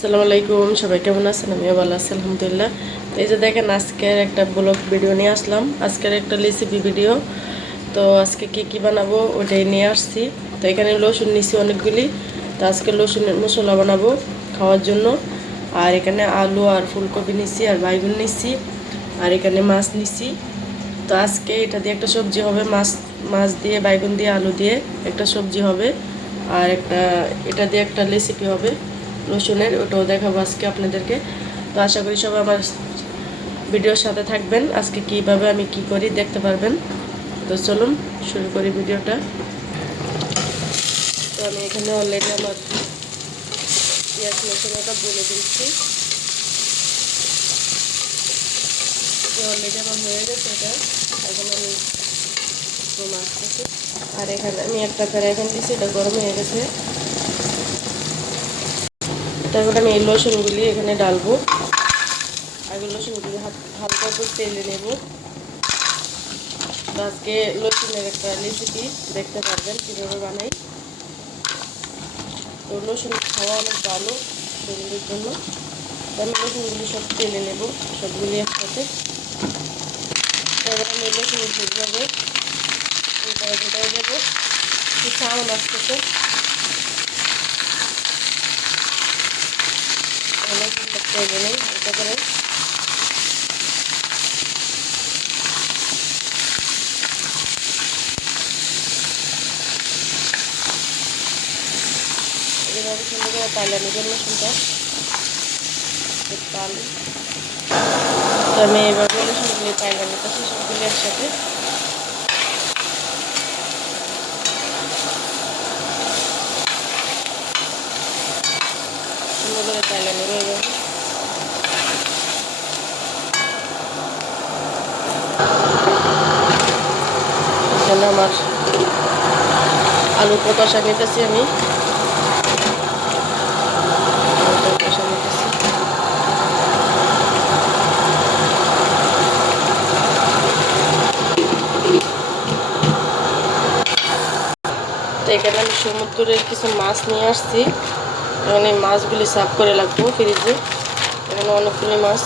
আসসালামু আলাইকুম, সবাই কেমন আছেন? আমিও ভালো আছি, আলহামদুলিল্লাহ। তো এই যে দেখেন, আজকের একটা ব্লগ ভিডিও নিয়ে আসলাম। আজকের একটা রেসিপি ভিডিও। তো আজকে কি কি বানাবো ওটাই নিয়ে আসছি। তো এখানে রসুন নিছি অনেকগুলি। তো আজকে রসুনের মশলা বানাবো খাওয়ার জন্য। আর এখানে আলু আর ফুলকপি নিছি আর বাইগুন নিছি আর এখানে মাছ নিছি তো আজকে এটা দিয়ে একটা সবজি হবে, মাছ মাছ দিয়ে, বাইগুন দিয়ে, আলু দিয়ে একটা সবজি হবে। আর একটা, এটা দিয়ে একটা রেসিপি হবে। রসুনের, ওটাও দেখাবো আজকে আপনাদেরকে। তো আশা করি সবাই আমার ভিডিওর সাথে থাকবেন, আজকে কীভাবে আমি কি করি দেখতে পারবেন। তো চলুন, শুরু করি ভিডিওটা। তো আমি এখানে অলরেডি আমার পেঁয়াজ মশলাটা বলে দিচ্ছি অলরেডি আমার হয়ে গেছে এখন আমি আর এখানে আমি একটা প্যারা এখন দিচ্ছি এটা গরম হয়ে গেছে। তারপরে আমি এই লসুনগুলি এখানে ডালবো। আগে লসুনগুলি হালকা করে তেলে নেব। আজকে লসুনের একটা রেসিপি দেখতে পারবেন কীভাবে বানাই। তো লসুন খাওয়া অনেক ভালো শরীরের জন্য। আমি লসুনগুলি সব তেলে নেব সবগুলি একসাথে। তারপরে আমি লসুন ভেজে উল্টায় উল্টায় দেবো। সাউন্ড আসতেছে। প্রয়োজনে এটা করে। এভাবে সুন্দর করে পাইলা নেবেন রসুনটা পাল আমি এভাবে রসুনগুলি পাইলা নিতেছি সবগুলি সুন্দর করে পাইলা নেবে এভাবে এখানে আমার আলু কষা নিতেছি আমি। তো এখানে আমি সমুদ্রের কিছু মাছ নিয়ে আসছি। এখানে মাছগুলি সাফ করে লাগবো ফ্রিজে। এখানে অনেকগুলি মাছ।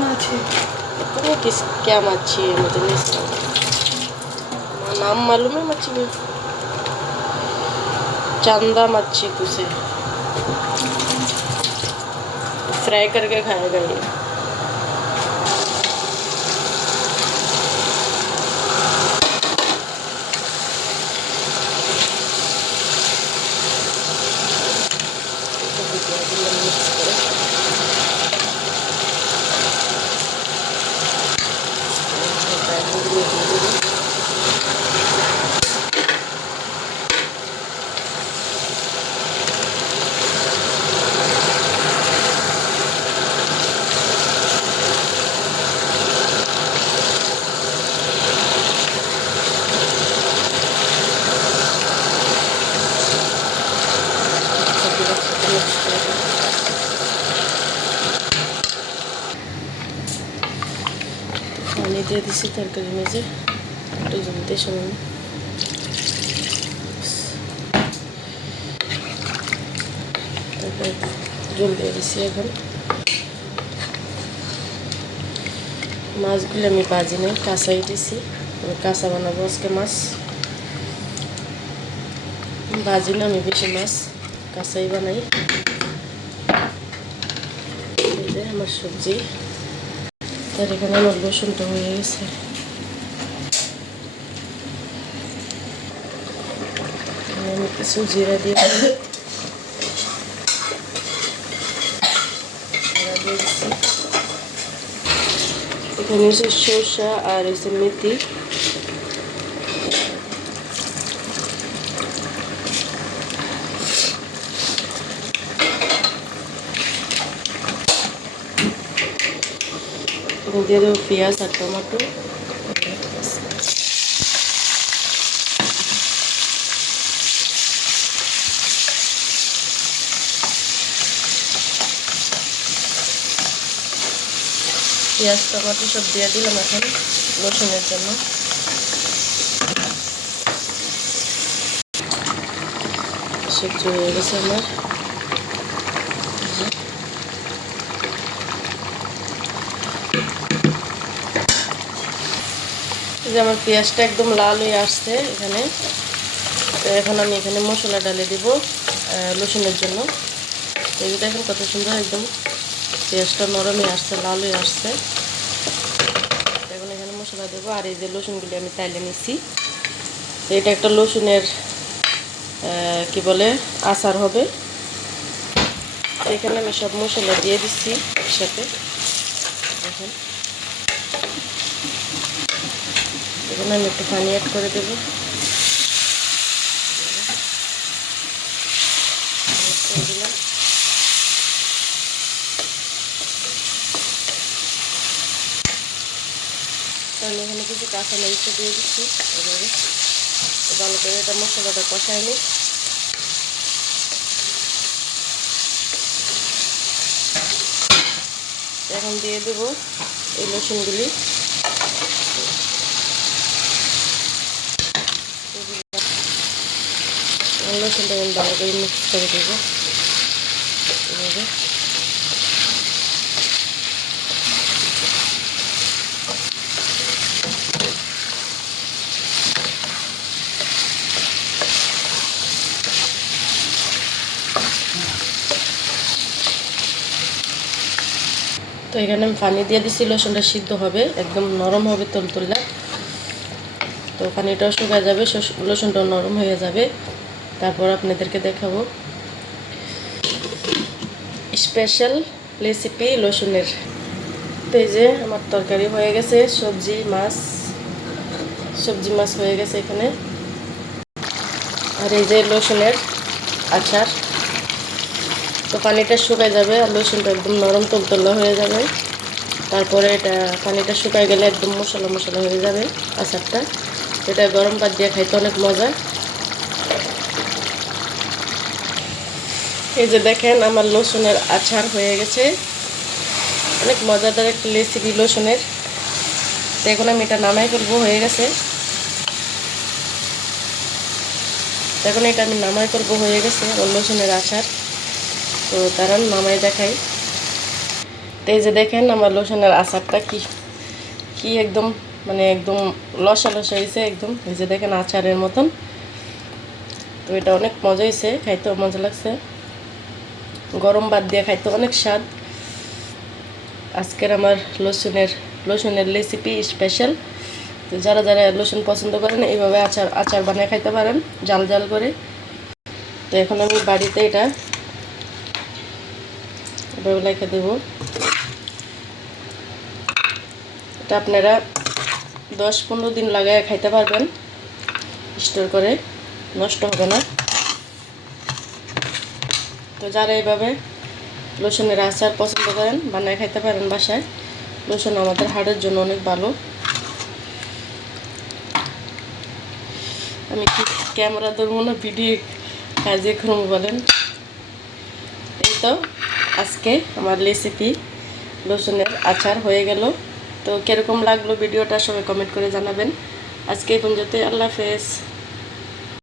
মাছ पता नहीं किस, क्या मच्छी है, मुझे नहीं समझ नाम मालूम है मच्छी में? चंदा मच्छी कुछ है। फ्राई करके खाएगा ये। দিয়ে দিছি তরকারি মেজে একটু জমতে তারপর জল দিয়ে দিছি এখন মাছগুলো আমি বাজি নাই কাঁচাই দিছি আমি কাঁচা বানাবো আজকে মাছ বাজি না আমি বেশি মাছ কাঁচাই বানাই আমার সবজি তার এখানে আমার বেসনটা হয়ে গেছে। আমি কিছু জিরা দিয়ে। এখানে সরষা আর হচ্ছে মেথি। দিয়ে দেবো পেঁয়াজ আর টমেটো। পেঁয়াজ, টমেটো সব দিয়ে দিলাম এখন রসুনের জন্য। সবজি হয়ে গেছে আমার। যে আমার পেঁয়াজটা একদম লাল হয়ে আসছে এখানে তো এখন আমি এখানে মশলা ডালে দিব আহ, রসুনের জন্য। তো এই যে কত সুন্দর একদম পেঁয়াজটা নরম আসছে লাল হয়ে আসছে। এখন এখানে মশলা দেবো আর এই যে রসুনগুলি আমি তাইলে নিচ্ছি এটা একটা রসুনের আহ, কি বলে আচার হবে। এখানে আমি সব মশলা দিয়ে দিচ্ছি একসাথে। দেখেন। এখানে আমি একটু পানি অ্যাড করে দেবো। আমি এখানে কিছু কাঁচা মরিচও দিয়ে দিচ্ছি এভাবে তো ভালো করে এটা মশলাটা কষায় নিই। এখন দিয়ে দেবো এই রসুনগুলি। রসুনটা আমি ভালো করে মিক্স করে দেবো। তো এখানে আমি পানি দিয়ে দিচ্ছি রসুনটা সিদ্ধ হবে, একদম নরম হবে তুলতুল্লা। তো পানিটাও শুকায় যাবে রসুনটাও নরম হয়ে যাবে। তারপর আপনাদেরকে দেখাবো। স্পেশাল রেসিপি রসুনের তো এই যে আমার তরকারি হয়ে গেছে, সবজি, মাছ সবজি, মাছ হয়ে গেছে এখানে। আর এই যে রসুনের আচার। তো পানিটা শুকায় যাবে আর রসুনটা একদম নরম তলতলা হয়ে যাবে। তারপরে এটা পানিটা শুকায় গেলে একদম মশলা মশলা হয়ে যাবে আচারটা। এটা গরম ভাত দিয়ে খাইতে অনেক মজা। এই যে দেখেন আমার লসুনের আচার হয়ে গেছে। অনেক মজাদার একটা রেসিপি লসুনের। তো এখন আমি এটা নামাই ফেলব, হয়ে গেছে। এখন এটা আমি নামাই ফেলব, হয়ে গেছে লসুনের আচার। তো তারা নামাই দেখাই। তো এই যে দেখেন আমার লসুনের আচারটা কি কি একদম মানে একদম লসা লসা হয়েছে একদম। এই যে দেখেন আচারের মতন। তো এটা অনেক মজা হয়েছে, খাইতেও মজা লাগছে। গরম ভাত দিয়ে খাইতে অনেক স্বাদ। আজকের আমার লসুনের লসুনের রেসিপি স্পেশাল তো যারা যারা লসুন পছন্দ করেন, এইভাবে আচার আচার বানিয়ে খাইতে পারেন, জাল জাল করে। তো এখন আমি বাড়িতে এটা এভাবে রেখে দেবো। এটা আপনারা দশ পনেরো দিন লাগায় খাইতে পারবেন। স্টোর করে নষ্ট হবে না। তো যারা এইভাবে লোশনের আচার পছন্দ করেন, বানায় খাইতে পারেন বাসায়, লোশন আমাদের হাড়ের জন্য অনেক ভালো। আমি কি ক্যামেরা ধরবো না, ভিডিও কাজে করব বলেন। এই তো আজকে আমার রেসিপি লোশনের আচার হয়ে গেল। তো কীরকম লাগল ভিডিওটা সবাই কমেন্ট করে জানাবেন। আজকে এই পর্যন্ত আল্লাহ হাফেজ।